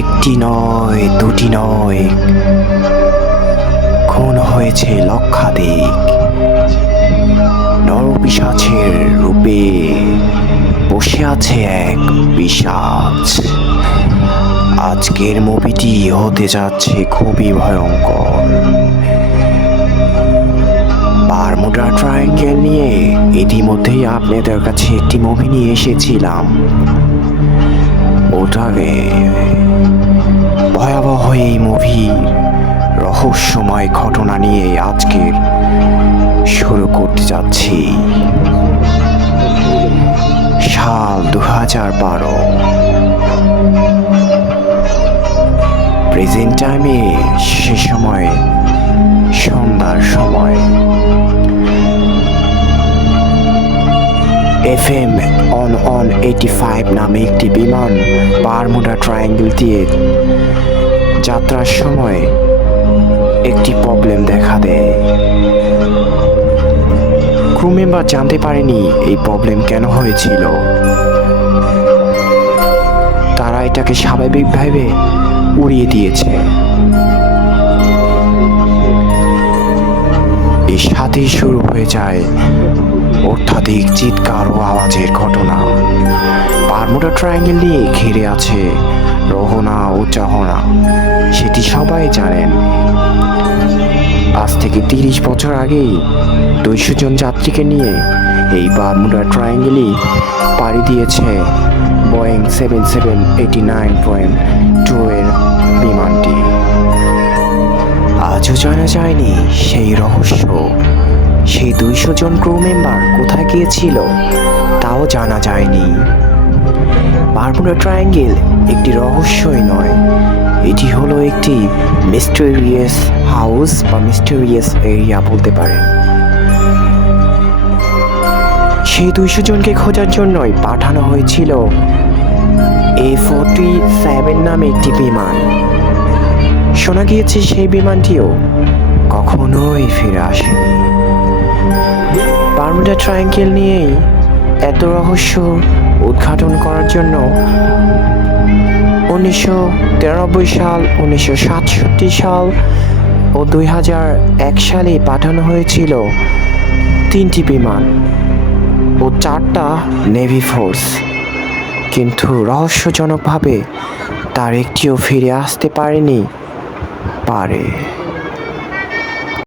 একটি নয়, দুটি নয়, খুন হয়েছে লক্ষাধিক। নরপিশাচের রূপে বসে আছে এক পিশাচ। আজকের মুভিটি হতে যাচ্ছে খুবই ভয়ঙ্কর। বারমুডা ট্রায়াঙ্গেল নিয়ে ইতিমধ্যেই আপনাদের কাছে একটি মুভি নিয়ে এসেছিলাম। ওটাকে ভয়াবহ এই মুভির রহস্যময় ঘটনা নিয়ে আজকের শুরু করতে যাচ্ছি। সাল 2012, প্রেজেন্ট টাইমে সে সময় সন্ধ্যার সময় FM অন 85 নামে একটি বিমান বারমুডা ট্রায়াঙ্গেল দিয়ে যাত্রার সময় একটি প্রবলেম দেখা দেয়। ক্রু মেম্বার জানতে পারেনি এই প্রবলেম কেন হয়েছিল। তারা এটাকে স্বাভাবিকভাবে উড়িয়ে দিয়েছে। এর সাথেই শুরু হয়ে যায় অত্যাধিক চিৎকার ও আওয়াজের ঘটনা। বারমুডা ট্রায়াঙ্গেল নিয়ে ঘিরে আছে রহনা ও চাহনা, সেটি সবাই জানেন। আজ থেকে 30 বছর আগেই 200 জন যাত্রীকে নিয়ে এই বারমুডা ট্রায়াঙ্গেলই পাড়ি দিয়েছে বোয়িং 7789.2 এর বিমানটি। আজও জানা যায়নি সেই রহস্য। সেই 200 জন ক্রু মেম্বার কোথায় গিয়েছিল তাও জানা যায়নি। বারমুডা ট্রায়াঙ্গেল একটি রহস্যই নয়, এটি হলো একটি মিস্টেরিয়াস হাউস বা মিস্টেরিয়াস এরিয়া বলতে পারেন। সেই 200 জনকে খোঁজার জন্যই পাঠানো হয়েছিল A47 নামে একটি বিমান। শোনা গিয়েছে সেই বিমানটিও কখনোই ফিরে আসেনি। বারমুডা ট্রায়াঙ্গেল নিয়েই এত রহস্য উদ্ঘাটন করার জন্য 1993 সাল, 1967 সাল ও 2001 সালে পাঠানো হয়েছিল 3টি বিমান ও 4টা নেভি ফোর্স, কিন্তু রহস্যজনকভাবে তার একটিও ফিরে আসতে পারেনি।